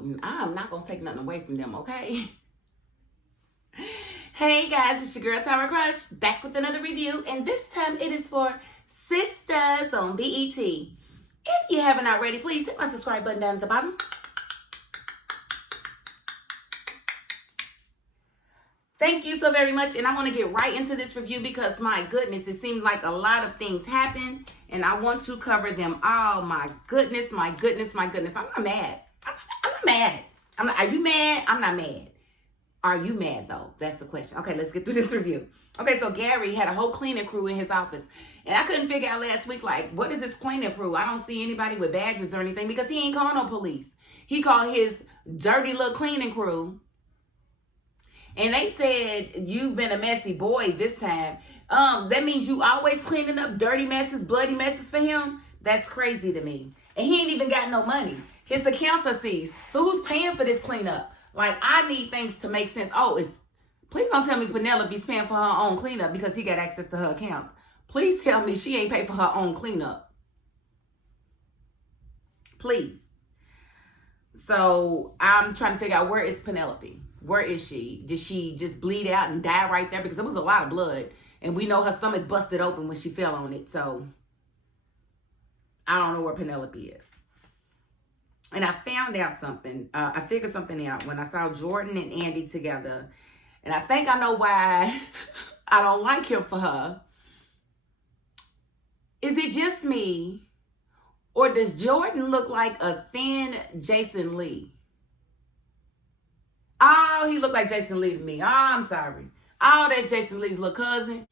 voting. I'm not going to take nothing away from them, okay? Hey guys, it's your girl Tara Crush, back with another review, and this time it is for Sistas on BET. If you haven't already, please hit my subscribe button down at the bottom. Thank you so very much, and I want to get right into this review because, my goodness, it seems like a lot of things happened, and I want to cover them all. My goodness, my goodness, my goodness. I'm not mad. I'm not mad. Are you mad? I'm not mad. Are you mad, though? That's the question. Okay, let's get through this review. Okay, so Gary had a whole cleaning crew in his office, and I couldn't figure out last week, like, what is this cleaning crew? I don't see anybody with badges or anything because he ain't called no police. He called his dirty little cleaning crew. And they said, you've been a messy boy this time. That means you always cleaning up dirty messes, bloody messes for him? That's crazy to me. And he ain't even got no money. His accounts are seized. So who's paying for this cleanup? Like, I need things to make sense. Please don't tell me Penelope's paying for her own cleanup because he got access to her accounts. Please tell me she ain't paid for her own cleanup. Please. So I'm trying to figure out, where is Penelope? Where is she? Did she just bleed out and die right there? Because it was a lot of blood. And we know her stomach busted open when she fell on it. So I don't know where Penelope is. And I found out something. I figured something out when I saw Jordan and Andi together. And I think I know why I don't like him for her. Is it just me? Or does Jordan look like a thin Jason Lee? Oh, he looked like Jason Lee to me. Oh, I'm sorry. Oh, that's Jason Lee's little cousin.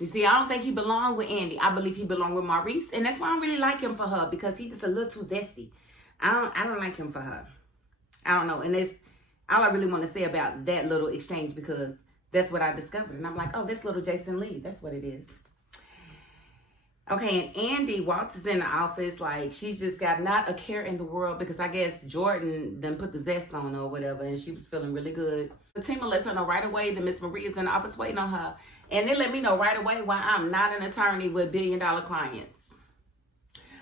You see, I don't think he belonged with Andi. I believe he belonged with Maurice. And that's why I really like him for her, because he's just a little too zesty. I don't like him for her. I don't know. And that's all I really want to say about that little exchange, because that's what I discovered. And I'm like, oh, this little Jason Lee. That's what it is. Okay, and Andi waltzes in the office like she's just got not a care in the world, because I guess Jordan then put the zest on her or whatever, and she was feeling really good. Fatima lets her know right away that Miss Maria's in the office waiting on her. And they let me know right away why I'm not an attorney with billion-dollar clients.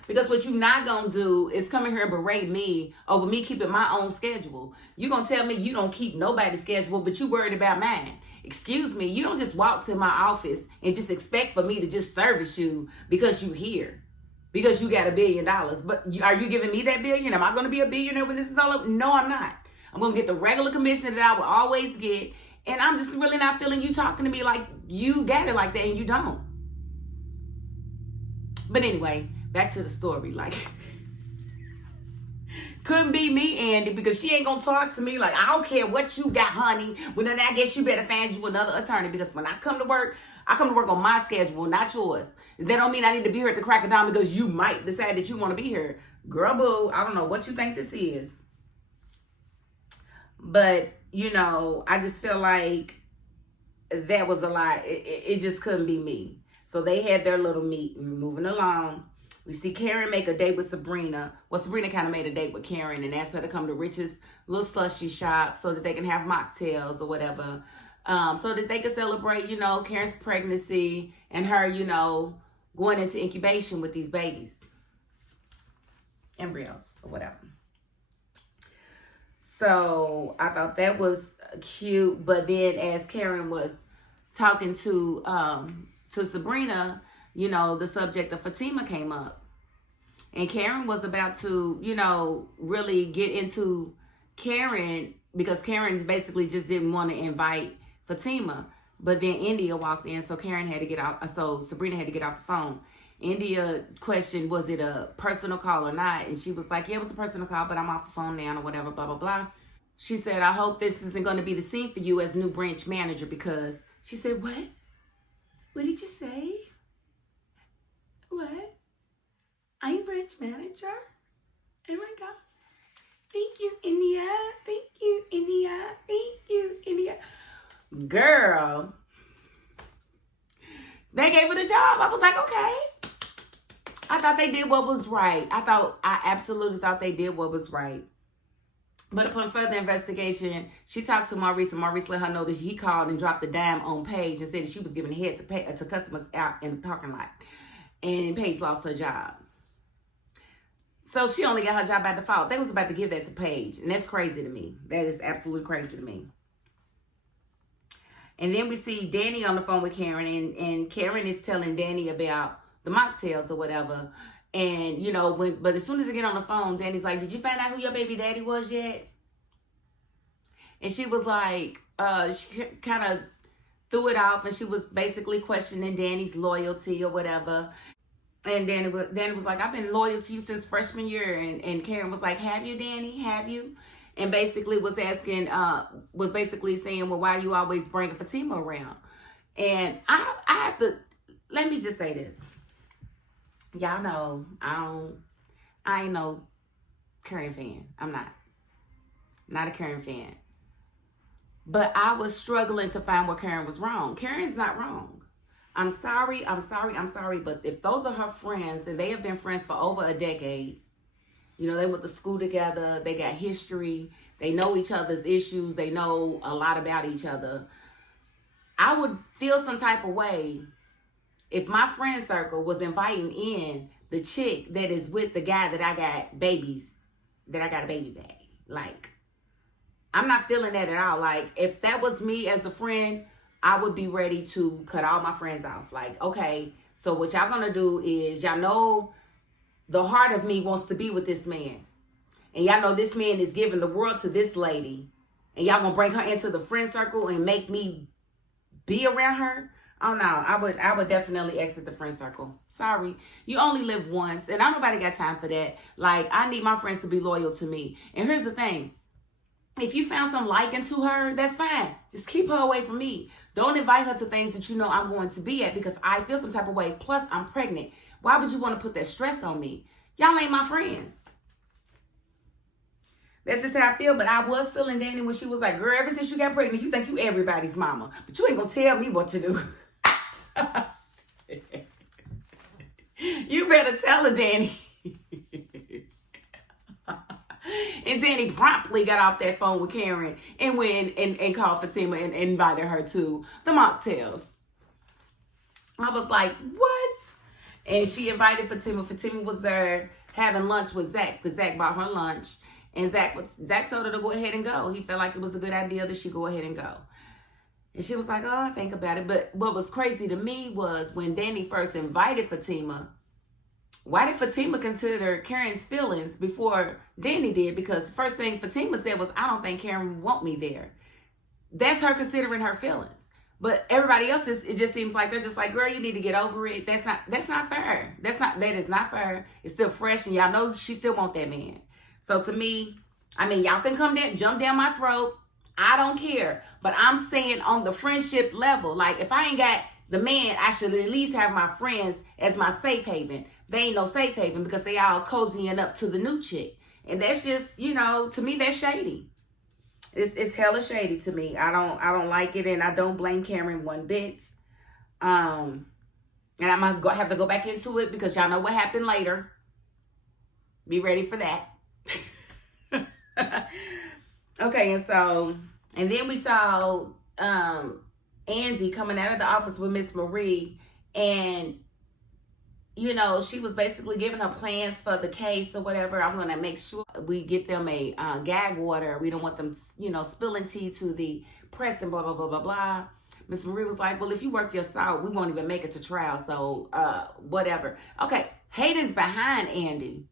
Because what you're not going to do is come in here and berate me over me keeping my own schedule. You're going to tell me you don't keep nobody's schedule, but you worried about mine. Excuse me, you don't just walk to my office and just expect for me to just service you because you here. Because you got $1 billion. But are you giving me that billion? Am I going to be a billionaire when this is all over? No, I'm not. I'm going to get the regular commission that I will always get. And I'm just really not feeling you talking to me like you got it like that, and you don't. But anyway, back to the story. Like, couldn't be me, Andi, because she ain't gonna talk to me like, I don't care what you got, honey. Well, then I guess you better find you another attorney, because when I come to work on my schedule, not yours. That don't mean I need to be here at the crack of dawn because you might decide that you want to be here. Girl, boo, I don't know what you think this is. But, you know, I just feel like that was a lot. It just couldn't be me. So they had their little meeting, moving along. We see Karen make a date with Sabrina. Well, Sabrina kind of made a date with Karen and asked her to come to Rich's little slushy shop so that they can have mocktails or whatever. So that they could celebrate, you know, Karen's pregnancy and her, you know, going into incubation with these babies. Embryos or whatever. So I thought that was cute. But then as Karen was talking to Sabrina, you know, the subject of Fatima came up. And Karen was about to, you know, really get into Karen, because Karen basically just didn't want to invite Fatima. But then India walked in, so Karen had to get off. So Sabrina had to get off the phone. India questioned, was it a personal call or not? And she was like, yeah, it was a personal call, but I'm off the phone now or whatever, blah, blah, blah. She said, I hope this isn't going to be the scene for you as new branch manager, because she said, what? What did you say? What? I'm branch manager? Oh my God. Thank you, India. Thank you, India. Thank you, India. Girl. They gave her the job. I was like, okay. I thought they did what was right. I absolutely thought they did what was right. But upon further investigation, she talked to Maurice, and Maurice let her know that he called and dropped the dime on Paige and said that she was giving head to customers out in the parking lot. And Paige lost her job. So she only got her job by default. They was about to give that to Paige. And that's crazy to me. That is absolutely crazy to me. And then we see Danni on the phone with Karen. And Karen is telling Danni about the mocktails or whatever. And, you know, but as soon as they get on the phone, Danny's like, did you find out who your baby daddy was yet? And she was like, she kind of threw it off. And she was basically questioning Danny's loyalty or whatever. And Danni was like, I've been loyal to you since freshman year. And Karen was like, have you, Danni? Have you? And basically was asking, was basically saying, well, why are you always bringing Fatima around? And I have to, let me just say this. Y'all know, I ain't no Karen fan. I'm not a Karen fan. But I was struggling to find where Karen was wrong. Karen's not wrong. I'm sorry, but if those are her friends, and they have been friends for over a decade, you know, they went to school together, they got history, they know each other's issues, they know a lot about each other, I would feel some type of way if my friend circle was inviting in the chick that is with the guy that I got a baby back. Like, I'm not feeling that at all. Like, if that was me as a friend, I would be ready to cut all my friends off. Like, okay, so what y'all gonna do is, y'all know the heart of me wants to be with this man. And y'all know this man is giving the world to this lady. And y'all gonna bring her into the friend circle and make me be around her? Oh no, I would definitely exit the friend circle. Sorry. You only live once. And I nobody got time for that. Like, I need my friends to be loyal to me. And here's the thing. If you found some liking to her, that's fine. Just keep her away from me. Don't invite her to things that you know I'm going to be at because I feel some type of way. Plus, I'm pregnant. Why would you want to put that stress on me? Y'all ain't my friends. That's just how I feel. But I was feeling Danni when she was like, girl, ever since you got pregnant, you think you everybody's mama. But you ain't going to tell me what to do. You better tell her, Danni. And Danni promptly got off that phone with Karen and went and called Fatima and invited her to the mocktails. I was like, what? And she invited Fatima. Fatima was there having lunch with Zach because Zach bought her lunch. And Zach told her to go ahead and go. He felt like it was a good idea that she go ahead and go. And she was like, oh, I think about it. But what was crazy to me was when Danni first invited Fatima, why did Fatima consider Karen's feelings before Danni did? Because the first thing Fatima said was, I don't think Karen want me there. That's her considering her feelings. But everybody else it just seems like they're just like, girl, you need to get over it. That's not fair. That is not fair. It's still fresh and y'all know she still want that man. So to me, I mean, y'all can come down, jump down my throat. I don't care. But I'm saying on the friendship level, like if I ain't got the man, I should at least have my friends as my safe haven. They ain't no safe haven because they all cozying up to the new chick. And that's just, you know, to me, that's shady. It's hella shady to me. I don't like it, and I don't blame Karen one bit. And I'm gonna have to go back into it because y'all know what happened later. Be ready for that. Okay, and then we saw Andi coming out of the office with Miss Marie, and you know, she was basically giving her plans for the case or whatever. I'm going to make sure we get them a gag order. We don't want them, you know, spilling tea to the press and blah, blah, blah, blah, blah. Miss Marie was like, well, if you work your salt, we won't even make it to trial. So whatever. Okay, Hayden's behind Andi.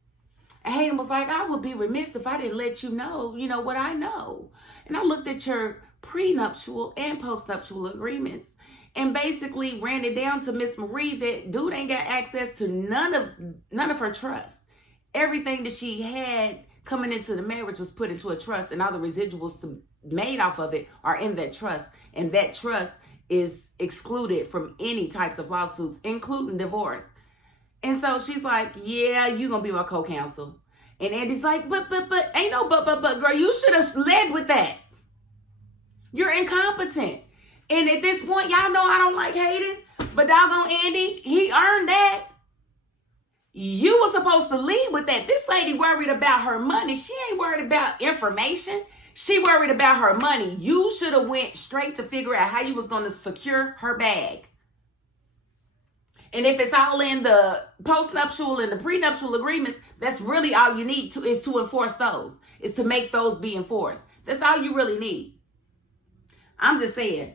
And Hayden was like, I would be remiss if I didn't let you know what I know. And I looked at your prenuptial and postnuptial agreements and basically ran it down to Miss Marie that dude ain't got access to none of her trust. Everything that she had coming into the marriage was put into a trust, and all the residuals made off of it are in that trust. And that trust is excluded from any types of lawsuits, including divorce. And so she's like, yeah, you're going to be my co-counsel. And Andy's like, but, ain't no but, girl, you should have led with that. You're incompetent. And at this point, y'all know I don't like Hayden, but doggone Andi, he earned that. You were supposed to lead with that. This lady worried about her money. She ain't worried about information. She worried about her money. You should have went straight to figure out how you was going to secure her bag. And if it's all in the postnuptial and the prenuptial agreements, that's really all you need to is to enforce those, is to make those be enforced. That's all you really need. I'm just saying,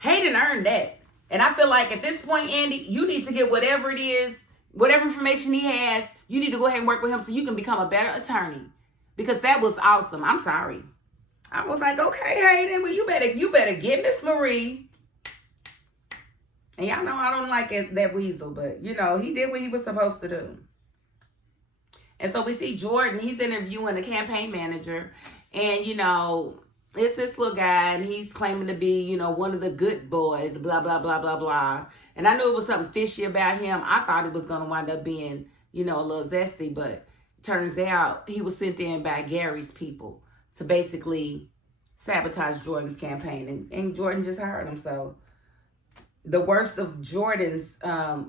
Hayden earned that. And I feel like at this point, Andi, you need to get whatever it is, whatever information he has, you need to go ahead and work with him so you can become a better attorney. Because that was awesome. I'm sorry. I was like, okay, Hayden, well, you better get Miss Marie. And y'all know I don't like that weasel, but, you know, he did what he was supposed to do. And so we see Jordan, he's interviewing the campaign manager. And, you know, it's this little guy, and he's claiming to be, you know, one of the good boys, blah, blah, blah, blah, blah. And I knew it was something fishy about him. I thought it was going to wind up being, you know, a little zesty, but turns out he was sent in by Gary's people to basically sabotage Jordan's campaign. And Jordan just hired him. So the worst of Jordan's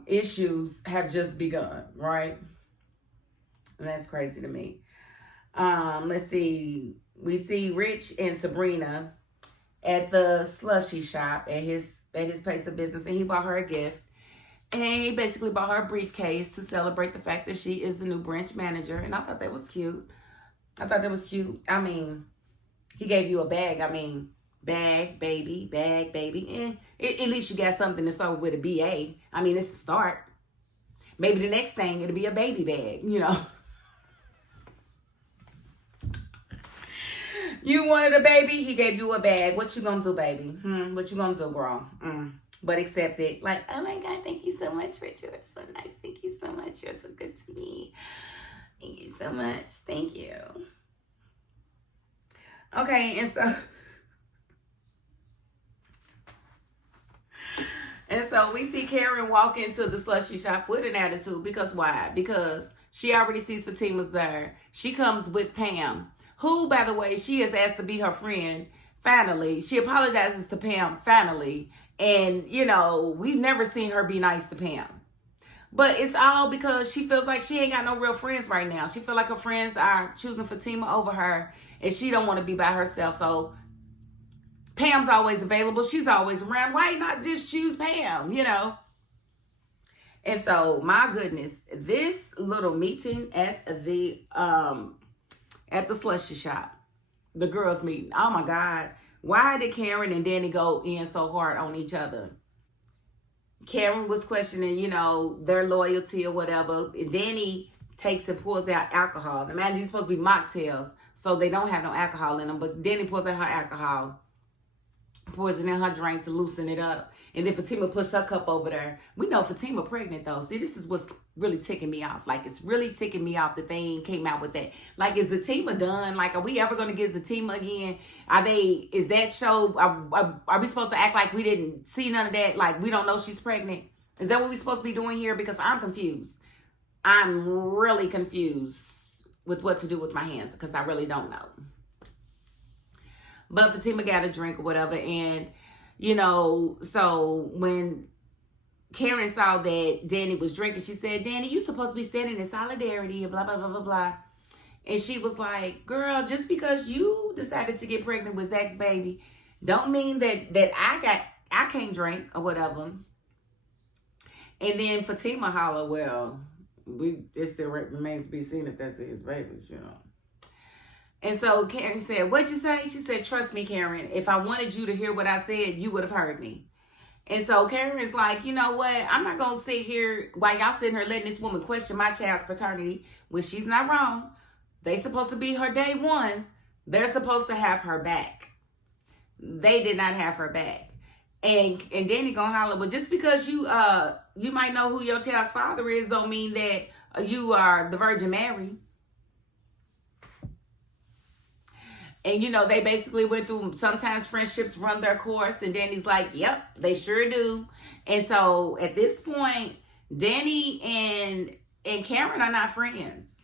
issues have just begun, right? And that's crazy to me. Let's see. We see Rich and Sabrina at the slushy shop at his place of business, and he bought her a gift. And he basically bought her a briefcase to celebrate the fact that she is the new branch manager. And I thought that was cute. I mean, he gave you a bag. I mean, bag, baby. At least you got something to start with a BA. I mean, it's the start. Maybe the next thing, it'll be a baby bag, you know. You wanted a baby, he gave you a bag. What you gonna do, baby? What you gonna do, girl? But accept it. Like, oh my God, thank you so much, Rich. You're so nice. Thank you so much. You're so good to me. Thank you so much. Thank you. Okay, and so we see Karen walk into the slushy shop with an attitude. Because why? Because she already sees Fatima's there. She comes with Pam, who, by the way, she is asked to be her friend. Finally, she apologizes to Pam, finally. And, you know, we've never seen her be nice to Pam. But it's all because she feels like she ain't got no real friends right now. She feels like her friends are choosing Fatima over her, and she don't want to be by herself. So Pam's always available. She's always around. Why not just choose Pam, you know? And so, my goodness, this little meeting at the slushy shop, the girls' meeting. Oh my God. Why did Karen and Danni go in so hard on each other? Karen was questioning, you know, their loyalty or whatever. And Danni takes and pulls out alcohol. Now, man, these are supposed to be mocktails, so they don't have no alcohol in them. But Danni pulls out her alcohol, pours it in her drink to loosen it up. And then Fatima puts her cup over there. We know Fatima pregnant, though. See, this is what's really ticking me off. Like, it's really ticking me off that they came out with that. Like, is Fatima done? Like, are we ever going to get Fatima again? Is that show, are we supposed to act like we didn't see none of that? Like, we don't know she's pregnant? Is that what we're supposed to be doing here? Because I'm confused. I'm really confused with what to do with my hands, because I really don't know. But Fatima got a drink or whatever, and you know, so when Karen saw that Danni was drinking, she said, Danni, you supposed to be standing in solidarity and blah, blah, blah, blah, blah. And she was like, girl, just because you decided to get pregnant with Zach's baby, don't mean that I can't drink or whatever. And then Fatima holler, well, it still remains to be seen if that's his baby, you know. And so Karen said, what'd you say? She said, trust me, Karen, if I wanted you to hear what I said, you would have heard me. And so Karen's like, you know what? I'm not going to sit here while y'all sitting here letting this woman question my child's paternity when she's not wrong. They supposed to be her day ones. They're supposed to have her back. They did not have her back. And Danni gonna holler, but just because you might know who your child's father is don't mean that you are the Virgin Mary. And, you know, they basically went through, sometimes friendships run their course. And Danny's like, yep, they sure do. And so at this point, Danni and Karen are not friends.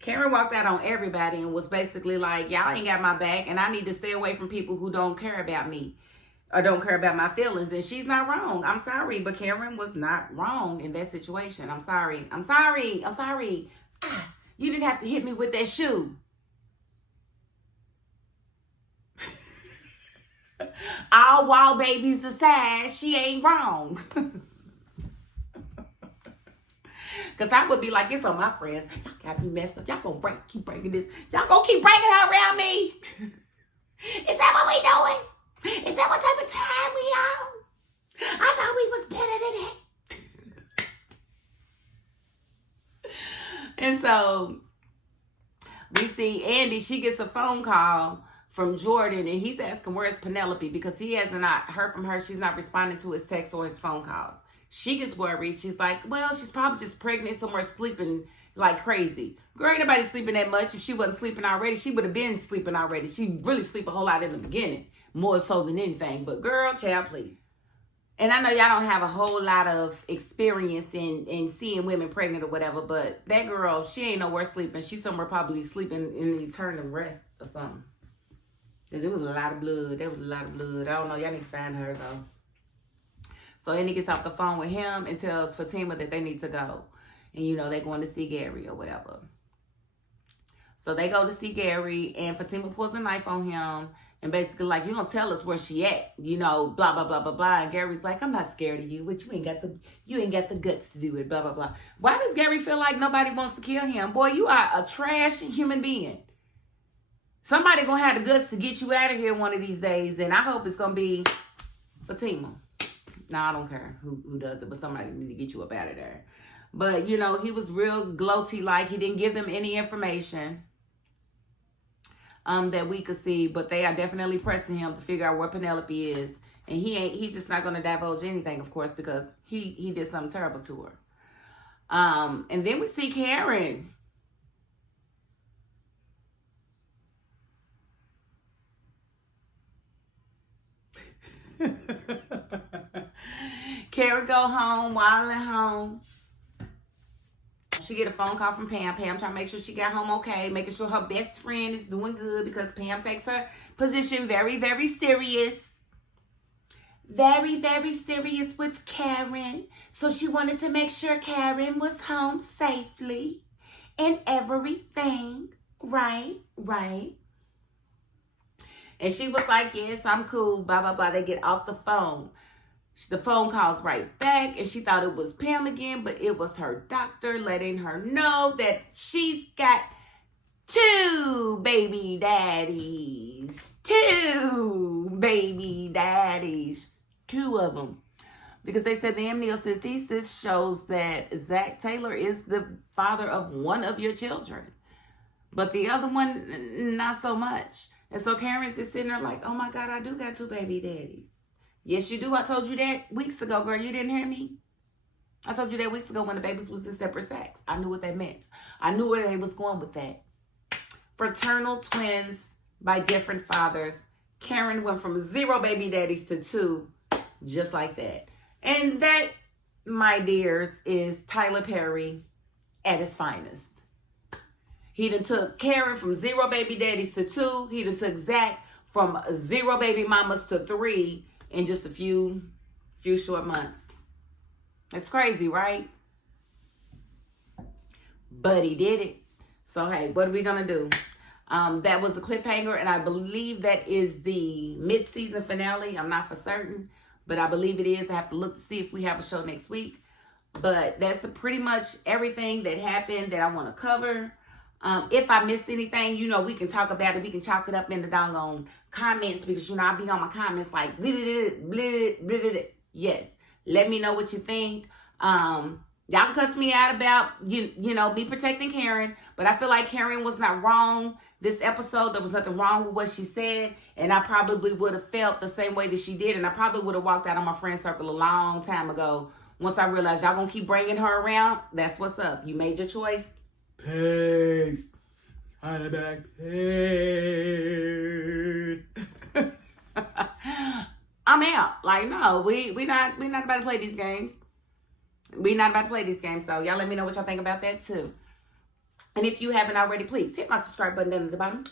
Karen walked out on everybody and was basically like, y'all ain't got my back, and I need to stay away from people who don't care about me or don't care about my feelings. And she's not wrong. I'm sorry, but Karen was not wrong in that situation. I'm sorry. You didn't have to hit me with that shoe. All wild babies aside, she ain't wrong. Because I would be like this on my friends. Y'all got me messed up. Y'all gonna keep breaking this. Y'all gonna keep breaking her around me. Is that what we doing? Is that what type of time we on? I thought we was better than that. And so we see Andi, she gets a phone call from Jordan, and he's asking, where's Penelope? Because he has not heard from her. She's not responding to his texts or his phone calls. She gets worried. She's like, well, she's probably just pregnant somewhere, sleeping like crazy. Girl, ain't nobody sleeping that much. If she wasn't sleeping already, she would have been sleeping already. She really sleep a whole lot in the beginning, more so than anything. But girl, child, please. And I know y'all don't have a whole lot of experience in seeing women pregnant or whatever, but that girl, she ain't nowhere sleeping. She's somewhere probably sleeping in the eternal rest or something. Because it was a lot of blood. There was a lot of blood. I don't know. Y'all need to find her, though. So Andi gets off the phone with him and tells Fatima that they need to go. And, you know, they're going to see Gary or whatever. So they go to see Gary, and Fatima pulls a knife on him. And basically, like, you gonna tell us where she at, you know, blah, blah, blah, blah, blah. And Gary's like, I'm not scared of you, but you ain't got the guts to do it, blah, blah, blah. Why does Gary feel like nobody wants to kill him? Boy, you are a trash human being. Somebody gonna have the guts to get you out of here one of these days, and I hope it's gonna be Fatima. No, I don't care who does it, but somebody need to get you up out of there. But, you know, he was real gloaty, like he didn't give them any information that we could see, but they are definitely pressing him to figure out where Penelope is. And he's just not going to divulge anything, of course, because he did something terrible to her. And then we see Karen. Karen go home, wilding home. She get a phone call from Pam. Pam trying to make sure she got home okay, making sure her best friend is doing good, because Pam takes her position very, very serious. Very, very serious with Karen. So she wanted to make sure Karen was home safely and everything. Right. And she was like, yes, I'm cool, blah, blah, blah. They get off the phone. The phone calls right back, and she thought it was Pam again, but it was her doctor letting her know that she's got 2 baby daddies. 2 baby daddies. 2 of them. Because they said the amniocentesis shows that Zach Taylor is the father of one of your children. But the other one, not so much. And so Karen's just sitting there like, oh my God, I do got 2 baby daddies. Yes, you do. I told you that weeks ago, girl. You didn't hear me? I told you that weeks ago when the babies was in separate sacks. I knew what that meant. I knew where they was going with that. Fraternal twins by different fathers. Karen went from 0 baby daddies to 2, just like that. And that, my dears, is Tyler Perry at his finest. He done took Karen from 0 baby daddies to 2. He done took Zach from 0 baby mamas to 3 in just a few short months. It's crazy, right? But he did it. So, hey, what are we going to do? That was a cliffhanger, and I believe that is the mid-season finale. I'm not for certain, but I believe it is. I have to look to see if we have a show next week. But that's pretty much everything that happened that I want to cover. If I missed anything, you know, we can talk about it. We can chalk it up in the doggone comments, because, you know, I'll be on my comments like, blah, blah, blah, blah, blah. Yes. Let me know what you think. Y'all can cuss me out about, you know, me protecting Karen, but I feel like Karen was not wrong this episode. There was nothing wrong with what she said, and I probably would have felt the same way that she did, and I probably would have walked out on my friend circle a long time ago once I realized y'all gonna keep bringing her around. That's what's up. You made your choice. Peace. Honey back. Peace. I'm out. Like, no, we not about to play these games. We not about to play these games. So y'all let me know what y'all think about that too. And if you haven't already, please hit my subscribe button down at the bottom.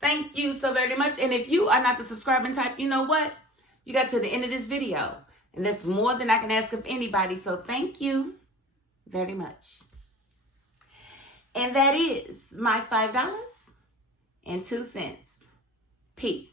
Thank you so very much. And if you are not the subscribing type, you know what? You got to the end of this video, and that's more than I can ask of anybody. So thank you very much. And that is my $5.02. Peace.